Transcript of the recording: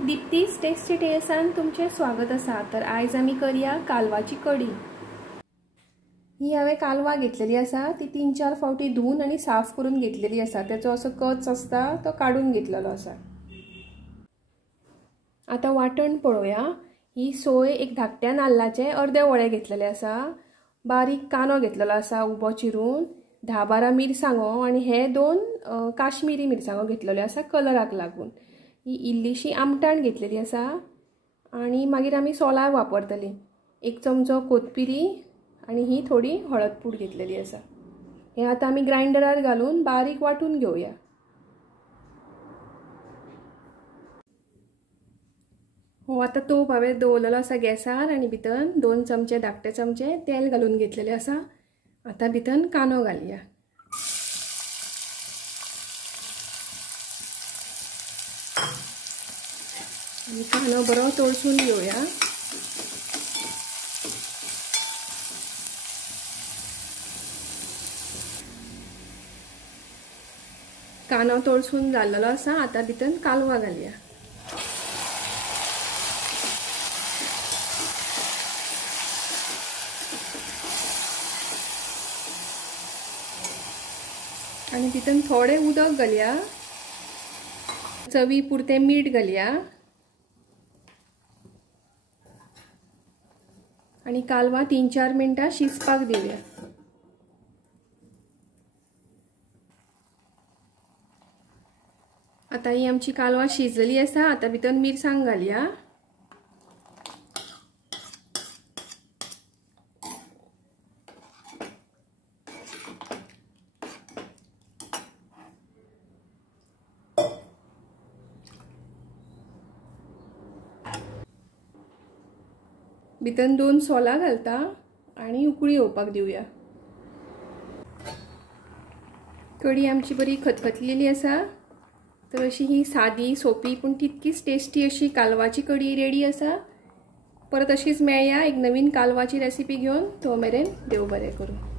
दीप्तीज tasty टेल्सान तुमचे स्वागत आसा। तर आयज आमी करया कालवाची कडी। ही हांवें कालवां घेतलेली आसा, ती 3-4 फावटी धुवन आनी साफ करून घेतलेली आसा। त्याचो असो कच आसता तो काढून घेतलेलो आसा। आता वाटण पळोवया। ही सोय एक धाकट्या नाल्लाचे अर्धे वळे घेतलेले आसा। बारीक कांदो घेतलेलो आसा उबो चिरून, 10-12 मिरसांगो आणि हे 2 काश्मीरी मिरसांगो घेतलेले आसा कलराक लागून। ही इल्लीशी आमटाण घेतलेली आसा आणि मागीर आमी सोलां वापरतली। 1 चमचो कोथबिरी आणि ही थोडी हळद पूड घेतलेली आसा। हे आता आमी ग्राइंडरार घालून बारीक वाटून घेऊया। हो आता तोप हांवें दवरलेलो आसा गॅसार आणि भितर 2 चमचे धाकटे चमचे तेल घालून घेतलेले आसा। आता भितर कांदो घालया। आणि कांदो बरो तळसून घेऊया। कांदो तळसून जाल्लो आसा, आता भितर कालवां घालया। आणि भितर थोडे उदक घालया। चवी पुरते मीठ घालया आणि कालवां 3-4 मिनटां शिजपाक दिवया। आता ही आमची कालवां शिजली आसा। आता भितर मिरसांग घालया। भितर 2 सोलां घालता आणि उकळी येवपाक दिवया। कडी आमची बरी खतखतलेली आसा। तर अशी ही सादी सोपी पण तितकीच टेस्टी अशी कालवाची कडी रेडी आसा। परत अशीच मेळया एक नवीन कालवाची रेसिपी घेऊन। तो मेरेन देव बरें करूं।